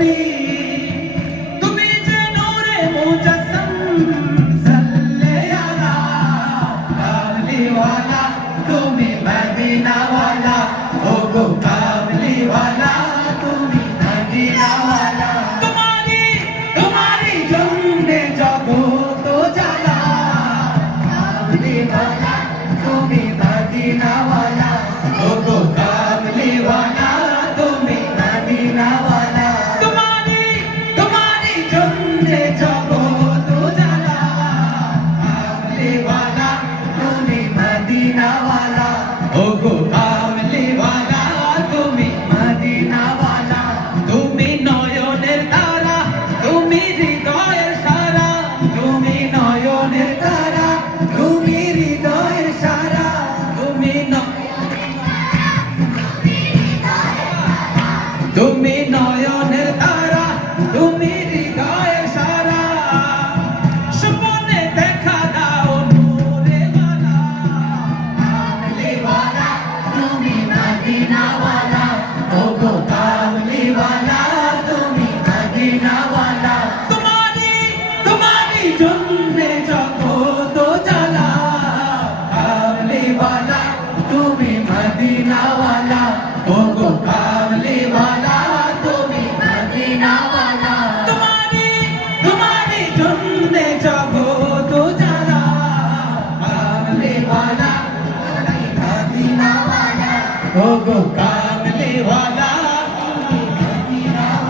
নবী তুমি যে নূরে মুজাসসাম সাল্লে আলা কামলিওয়ালা তুমি মদিনাওয়ালা ও গো কামলিওয়ালা তুমি মদিনাওয়ালা তোমারি তোমারি জন্যে জগত জ্বালা কামলিওয়ালা তুমি মদিনাওয়ালা ও গো কামলিওয়ালা তুমি মদিনাওয়ালা তোমারি তোমারি জন্যে জগত জ্বালা কামলিওয়ালা তুমি মদিনাওয়ালা ও গো কামলিওয়ালা তুমি মদিনাওয়ালা তুমি নয়নের তারা তুমি হৃদয়ের সারা তুমি নয়নের তারা তুমি হৃদয়ের সারা তুমি তুমি নয়ন